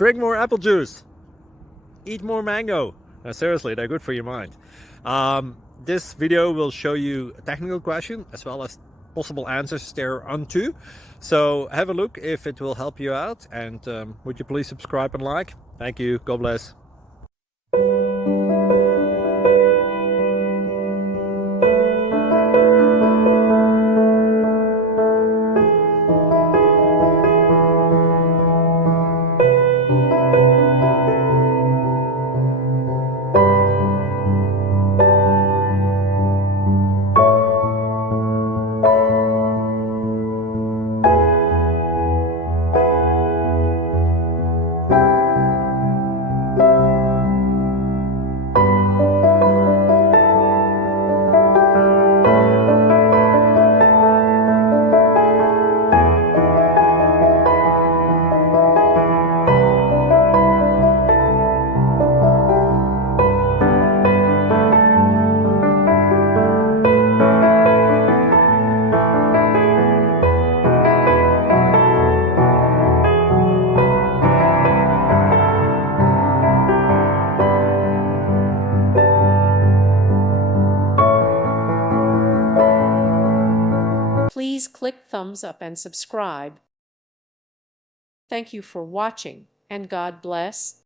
Drink more apple juice. Eat more mango. Seriously, they're good for your mind. This video will show you a technical question as well as possible answers thereunto. So have a look if it will help you out, and would you please subscribe and like? Thank you. God bless. Please click thumbs up and subscribe. Thank you for watching, and God bless.